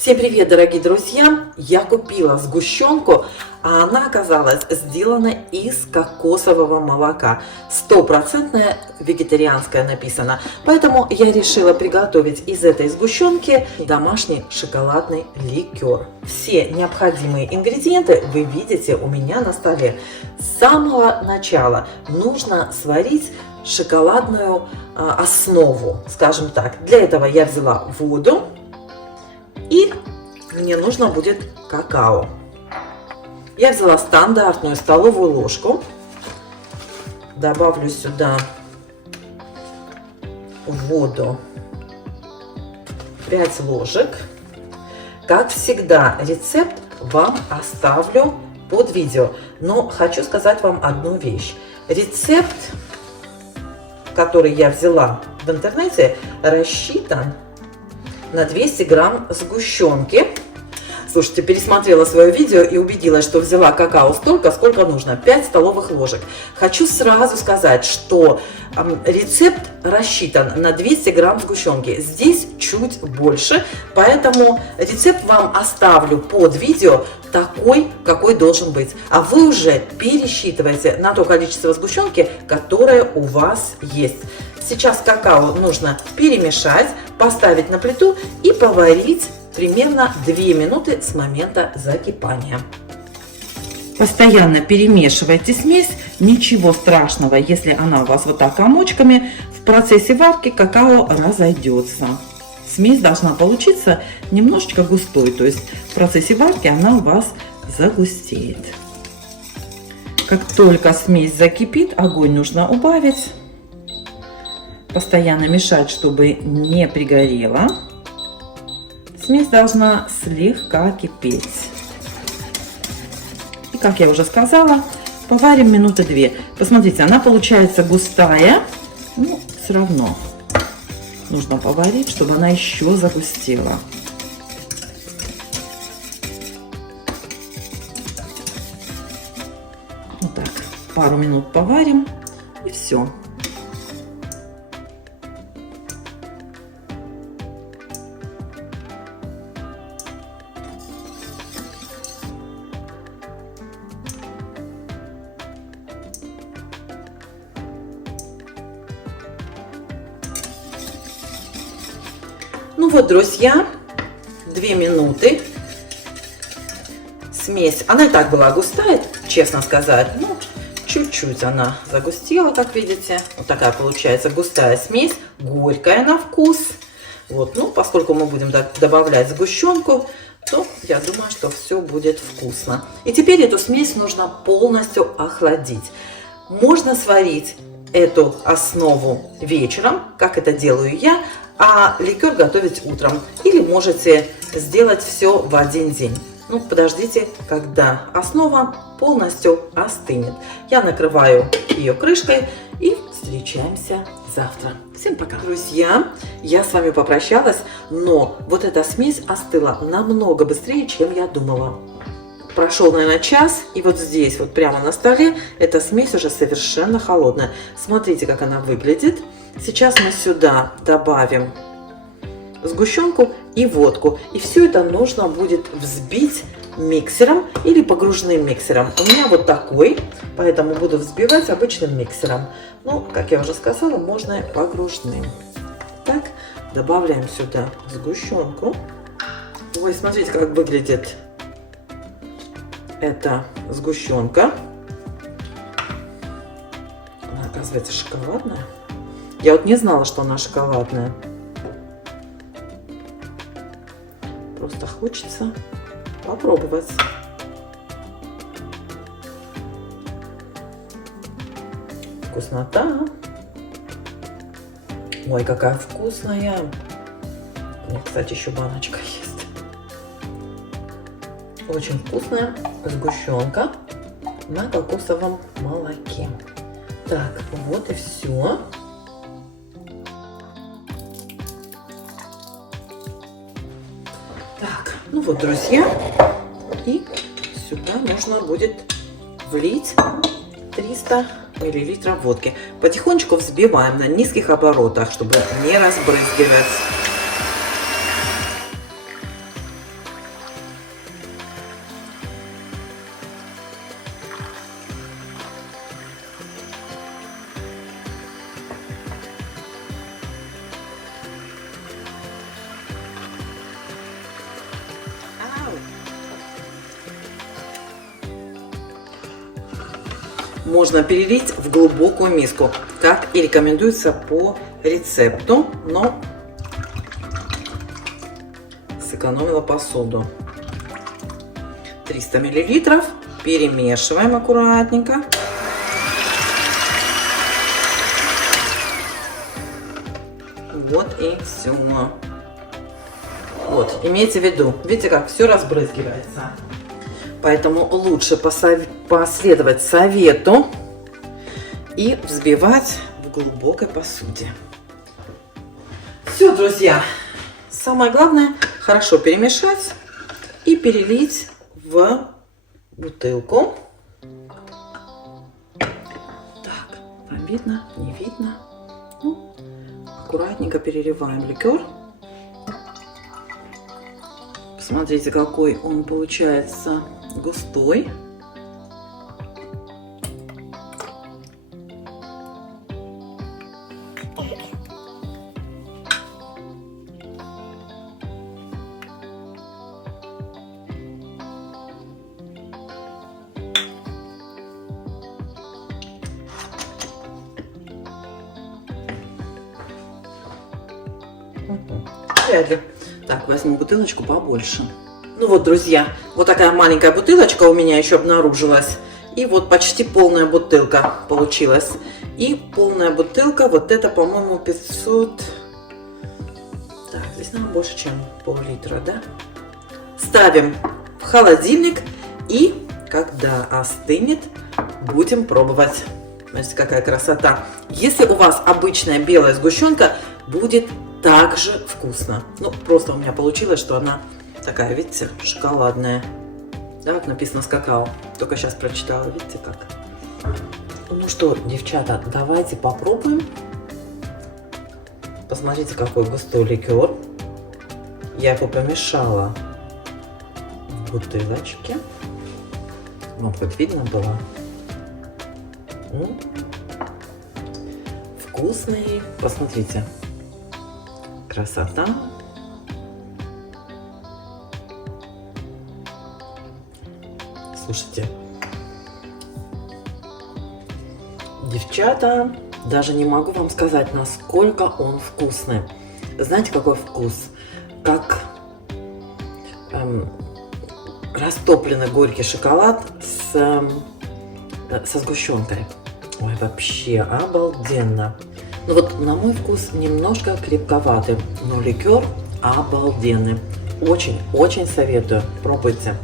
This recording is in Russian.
Всем привет, дорогие друзья! Я купила сгущенку, а она оказалась сделана из кокосового молока. 100% вегетарианское написано. Поэтому я решила приготовить из этой сгущенки домашний шоколадный ликер. Все необходимые ингредиенты вы видите у меня на столе. С самого начала нужно сварить шоколадную основу, скажем так. Для этого я взяла воду. И мне нужно будет какао. Я взяла стандартную столовую ложку. Добавлю сюда воду 5 ложек. Как всегда, рецепт вам оставлю под видео. Но хочу сказать вам одну вещь. Рецепт, который я взяла в интернете, рассчитан на 200 грамм сгущенки. Слушайте, пересмотрела свое видео и убедилась, что взяла какао столько, сколько нужно, 5 столовых ложек. Хочу сразу сказать, что рецепт рассчитан на 200 грамм сгущенки. Здесь чуть больше, поэтому рецепт вам оставлю под видео такой, какой должен быть. А вы уже пересчитывайте на то количество сгущенки, которое у вас есть. Сейчас какао нужно перемешать, поставить на плиту и поварить примерно 2 минуты с момента закипания. Постоянно перемешивайте смесь. Ничего страшного, если она у вас вот так комочками. В процессе варки какао разойдется. Смесь должна получиться немножечко густой, то есть в процессе варки она у вас загустеет. Как только смесь закипит, огонь нужно убавить. Постоянно мешать, чтобы не пригорело. Смесь должна слегка кипеть. И, как я уже сказала, поварим минуты 2. Посмотрите, она получается густая, но все равно нужно поварить, чтобы она еще загустела. Вот так, пару минут поварим и все. Ну вот, друзья, 2 минуты. Смесь, она и так была густая, честно сказать. Ну, чуть-чуть она загустела, как видите. Вот такая получается густая смесь, горькая на вкус. Вот, ну, поскольку мы будем добавлять сгущенку, то я думаю, что все будет вкусно. И теперь эту смесь нужно полностью охладить. Можно сварить эту основу вечером, как это делаю я, а ликер готовить утром. Или можете сделать все в один день. Ну, подождите, когда основа полностью остынет. Я накрываю ее крышкой и встречаемся завтра. Всем пока. Друзья, я с вами попрощалась, но вот эта смесь остыла намного быстрее, чем я думала. Прошел, наверное, час, и вот здесь, вот прямо на столе, эта смесь уже совершенно холодная. Смотрите, как она выглядит. Сейчас мы сюда добавим сгущенку и водку. И все это нужно будет взбить миксером или погружным миксером. У меня вот такой, поэтому буду взбивать обычным миксером. Ну, как я уже сказала, можно и погружным. Так, добавляем сюда сгущенку. Ой, смотрите, как выглядит эта сгущенка. Она, оказывается, шоколадная. Я вот не знала, что она шоколадная. Просто хочется попробовать. Вкуснота. Ой, какая вкусная. У меня, кстати, еще баночка есть. Очень вкусная сгущенка на кокосовом молоке. Так, вот и все. Так, ну вот, друзья, и сюда нужно будет влить 300 мл водки. Потихонечку взбиваем на низких оборотах, чтобы не разбрызгивать. можно перелить в глубокую миску, как и рекомендуется по рецепту, но сэкономила посуду. 300 мл. Перемешиваем аккуратненько. Вот и все. Вот, имейте в виду, видите, как все разбрызгивается. Поэтому лучше последовать совету и взбивать в глубокой посуде. Все, друзья, самое главное хорошо перемешать и перелить в бутылку. Так, вам видно, не видно? Ну, аккуратненько переливаем ликер. Смотрите, какой он получается густой. Так, возьму бутылочку побольше. Ну вот, друзья, вот такая маленькая бутылочка у меня еще обнаружилась. И вот почти полная бутылка получилась. И полная бутылка, вот это, по-моему, 500... Так, здесь нам больше, чем пол-литра, да? Ставим в холодильник и, когда остынет, будем пробовать. Смотрите, какая красота. Если у вас обычная белая сгущенка, будет также вкусно. Ну, просто у меня получилось, что она такая, видите, шоколадная. Да, вот написано с какао. Только сейчас прочитала, видите как. Ну что, девчата, давайте попробуем. Посмотрите, какой густой ликер. Я его помешала в бутылочке. Ну, хоть видно было. Вкусный. Посмотрите. Красота. Слушайте, девчата, даже не могу вам сказать, насколько он вкусный. Знаете, какой вкус? Как растопленный горький шоколад со сгущенкой. Ой, вообще обалденно. Ну вот на мой вкус немножко крепковатый, но ликер обалденный. Очень советую, пробуйте.